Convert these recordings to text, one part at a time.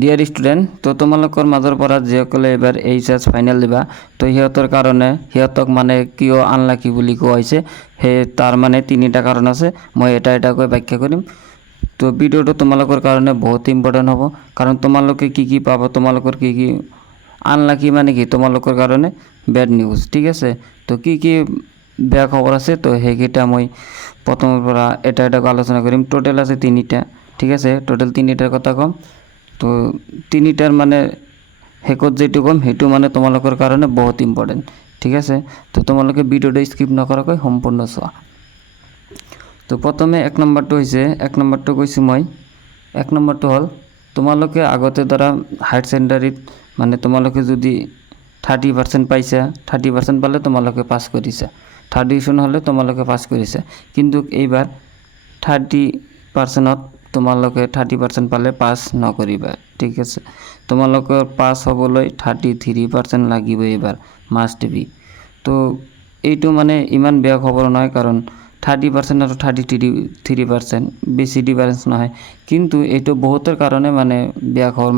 Dear student, তো তোমালোকৰ মাজৰ পৰা যিসকলে এইবাৰ এইচএছ ফাইনেল দিবা, তো সিহঁতৰ কাৰণে সিহঁতক মানে কিয় আনলাকি বুলি কোৱা হৈছে, সেই তাৰ মানে তিনিটা কাৰণ আছে। মই এটা এটাকৈ ব্যাখ্যা কৰিম। তো ভিডিঅ'টো তোমালোকৰ কাৰণে বহুত ইম্পৰ্টেণ্ট হ'ব, কাৰণ তোমালোকে কি পাবা, তোমালোকৰ কি আনলাকি মানে কি তোমালোকৰ কাৰণে বেড নিউজ। ঠিক আছে, তো কি বেয়া খবৰ আছে, তো সেইকেইটা মই প্ৰথমৰ পৰা এটা এটাকৈ আলোচনা কৰিম। টোটেল আছে তিনিটা। ঠিক আছে, টোটেল তিনিটাৰ কথা ক'ম। তো তিনিটাৰ মানে শেষত যেটো ক'ম সেইটো মানে তোমালোকৰ কাৰণে বহুত ইম্পৰ্টেণ্ট। ঠিক আছে, তো তোমালোকে ভিডিঅ'টো স্কিপ নকৰাকৈ সম্পূৰ্ণ চোৱা। তো প্ৰথমে এক নম্বৰটো কৈছোঁ মই। এক নম্বৰটো হ'ল তোমালোকে আগতে ধৰা হায়াৰ ছেকেণ্ডাৰীত মানে তোমালোকে যদি 30% পাইছা, 30% পালে তোমালোকে পাছ কৰিছা, থাৰ্ড ডিভিজন হ'লে তোমালোকে পাছ কৰিছা। কিন্তু এইবাৰ 30%ত তোমালোকে 30% পালে পাছ নকৰিবা। ঠিক আছে, তোমালোকৰ পাছ হ'বলৈ 33% লাগিব এইবাৰ, মাষ্ট বি। তো এইটো মানে ইমান বেয়া খবৰ নহয়, কাৰণ 30% আৰু 33% বেছি ডিফাৰেঞ্চ নহয়। কিন্তু এইটো বহুতৰ কাৰণে মানে বেয়া খবৰ,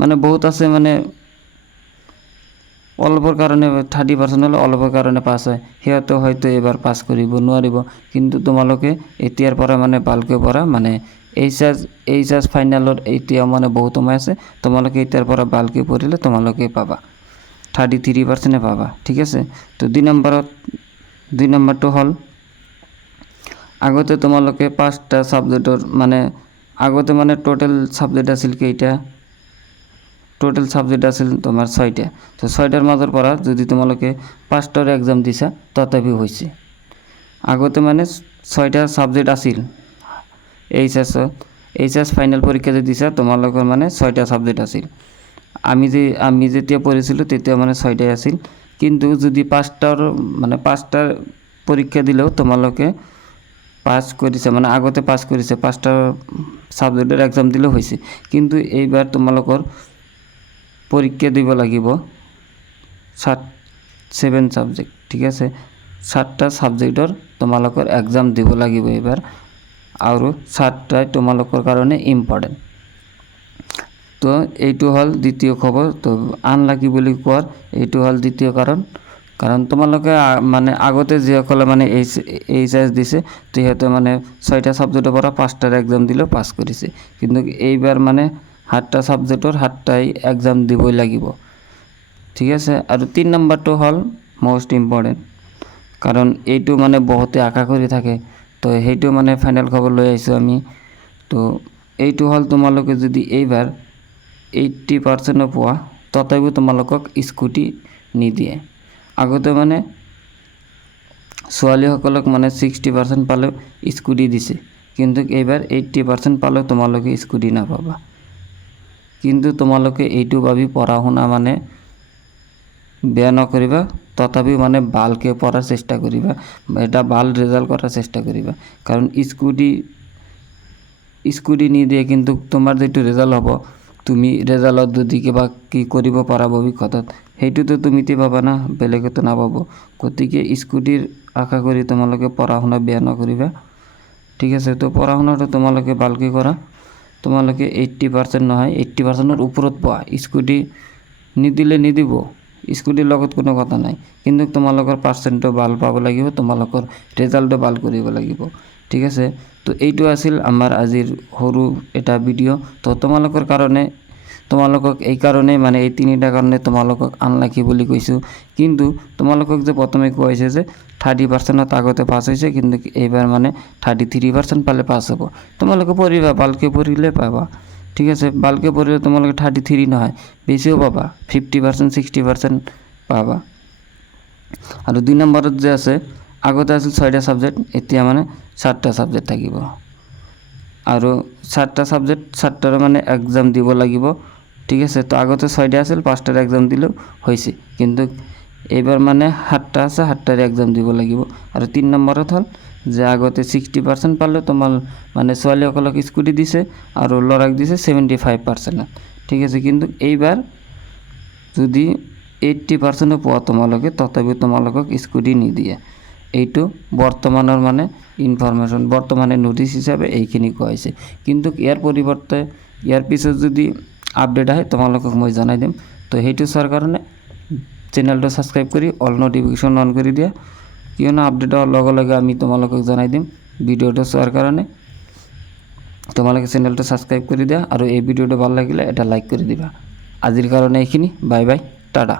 মানে বহুত আছে মানে অলপৰ কাৰণে 30% হ'লে অলপৰ কাৰণে পাছ হয়, সিহঁতে হয়তো এইবাৰ পাছ কৰিব নোৱাৰিব। কিন্তু তোমালোকে এতিয়াৰ পৰা মানে ভালকৈ পঢ়া, মানে এইচএছ ফাইনেলত এতিয়া মানে বহুত সময় আছে, তোমালোকে এতিয়াৰ পৰা ভালকৈ পঢ়িলে তোমালোকে পাবা, 33% পাবা। ঠিক আছে, তো দুই নম্বৰটো হ'ল আগতে তোমালোকে 5টা ছাবজেক্টৰ মানে আগতে মানে টোটেল ছাবজেক্ট আছিল কেইটা, টোটেল ছাবজেক্ট আছিল তোমাৰ 6টা। তো 6টাৰ মাজৰ পৰা যদি তোমালোকে 5টাৰ এক্সাম দিছা তথাপিও হৈছে। আগতে মানে 6টা ছাবজেক্ট আছিল এইচএছ ফাইনেল পৰীক্ষা যে দিছা তোমালোকৰ মানে 6টা ছাবজেক্ট আছিল। আমি যেতিয়া পঢ়িছিলোঁ তেতিয়া মানে 6টাই আছিল। কিন্তু যদি 5টাৰ পৰীক্ষা দিলেও তোমালোকে পাছ কৰিছে, মানে আগতে পাছ কৰিছে, 5টা ছাবজেক্টৰ এক্সাম দিলেও হৈছে। কিন্তু এইবাৰ তোমালোকৰ পৰীক্ষা দিব লাগিব 7 ছাবজেক্ট। ঠিক আছে, 7টা ছাবজেক্টৰ তোমালোকৰ এক্সাম দিব লাগিব এইবাৰ, আৰু 7টাই তোমালোকৰ কাৰণে ইম্পৰ্টেণ্ট। তো এইটো হ'ল দ্বিতীয় খবৰ। তো আনলাকি বুলি কোৱাৰ এইটো হ'ল দ্বিতীয় কাৰণ তোমালোকে মানে আগতে যিসকলে মানে এইচএছ দিছে তো সিহঁতে মানে 6টা ছাবজেক্টৰ পৰা 5টাৰ এক্সাম দিলেও পাছ কৰিছে। কিন্তু এইবাৰ মানে 7টা ছাবজেক্টৰ 7টাই এক্সাম দিবই লাগিব। ঠিক আছে, আৰু 3 নম্বৰটো হ'ল মষ্ট ইম্পৰ্টেণ্ট, কাৰণ এইটো মানে বহুতে আশা কৰি থাকে। তো সেইটো মানে ফাইনেল খবৰ লৈ আহিছোঁ আমি। তো এইটো হ'ল তোমালোকে যদি এইবাৰ 80% পোৱা তথাপিও তোমালোকক স্কুটি নিদিয়ে। আগতে মানে ছোৱালীসকলক মানে 60% পালেও স্কুটি দিছে, কিন্তু এইবাৰ 80% পালেও তোমালোকে স্কুটি নাপাবা। কিন্তু তোমালোকে এইটো ভাবি পঢ়া শুনা মানে বেয়া নকৰিবা, তথাপিও মানে ভালকৈ পঢ়াৰ চেষ্টা কৰিবা, এটা ভাল ৰেজাল্ট কৰাৰ চেষ্টা কৰিবা। কাৰণ স্কুটি নিদিয়ে, কিন্তু তোমাৰ যিটো ৰেজাল্ট হ'ব, তুমি ৰেজাল্টত যদি কিবা কি কৰিব পাৰা ভৱিষ্যতত, সেইটোতো তুমিতো পাবা না, বেলেগেতো নাপাব। গতিকে স্কুটিৰ আশা কৰি তোমালোকে পঢ়া শুনা বেয়া নকৰিবা। ঠিক আছে, তো পঢ়া শুনাটো তোমালোকে ভালকৈ কৰা। তোমালোকে 80% নহয় 80%ৰ ওপৰত পোৱা, স্কুটি নিদিলে নিদিব, স্কুটিৰ লগত কোনো কথা নাই। কিন্তু তোমালোকৰ পাৰ্চেণ্টটো ভাল পাব লাগিব, তোমালোকৰ ৰেজাল্টটো ভাল কৰিব লাগিব। ঠিক আছে, তো এইটো আছিল আমাৰ আজিৰ সৰু এটা ভিডিঅ'। তো তোমালোকক এই কাৰণেই মানে এই তিনিটা কাৰণে তোমালোকক আনলাকি বুলি কৈছোঁ। কিন্তু তোমালোকক যে প্ৰথমে কোৱা হৈছে যে 30%ত আগতে পাছ হৈছে, কিন্তু এইবাৰ মানে 33% পালে পাছ হ'ব। তোমালোকে পঢ়িবা, ভালকৈ পঢ়িলে পাবা। ঠিক আছে, ভালকৈ পঢ়িলে তোমালোকে 33 নহয় বেছিও পাবা, 50% 60% পাবা। আৰু 2 নম্বৰত যে আছে, আগতে আছিল 6টা ছাবজেক্ট, এতিয়া মানে 7টা ছাবজেক্ট থাকিব। আৰু 7টা ছাবজেক্ট 7টাৰ মানে এক্সাম দিব লাগিব। ঠিক আছে, তো আগতে 6টা আছিল, 5টাৰ এক্সাম দিলেও হৈছে, কিন্তু এইবাৰ মানে 7টা আছে, 7টাৰ এক্সাম দিব লাগিব। আৰু 3 নম্বৰত হ'ল যে আগতে 60% পালে তোমাৰ মানে ছোৱালীসকলক স্কুটি দিছে, আৰু ল'ৰাক দিছে 75%। ঠিক আছে, কিন্তু এইবাৰ যদি 80% পোৱা তোমালোকে, তথাপিও তোমালোকক স্কুটি নিদিয়ে। এইটো বৰ্তমানৰ মানে ইনফৰমেশ্যন, বৰ্তমানে নটিছ হিচাপে এইখিনি কোৱা হৈছে। কিন্তু ইয়াৰ পৰিৱৰ্তে ইয়াৰ পিছত যদি আপডেট আহে তোমালোকক মই জনাই দিম। তো সেইটো চোৱাৰ কাৰণে চেনেলটো ছাবস্ক্ৰাইব কৰি অল নটিফিকেশ্যন অন কৰি দিয়া, কিয়নো আপডেট হোৱাৰ লগে লগে আমি তোমালোকক জনাই দিম। ভিডিঅ'টো চোৱাৰ কাৰণে তোমালোকে চেনেলটো ছাবস্ক্ৰাইব কৰি দিয়া আৰু এই ভিডিঅ'টো ভাল লাগিলে এটা লাইক কৰি দিবা। আজিৰ কাৰণে এইখিনি, বাই বাই, টাটা।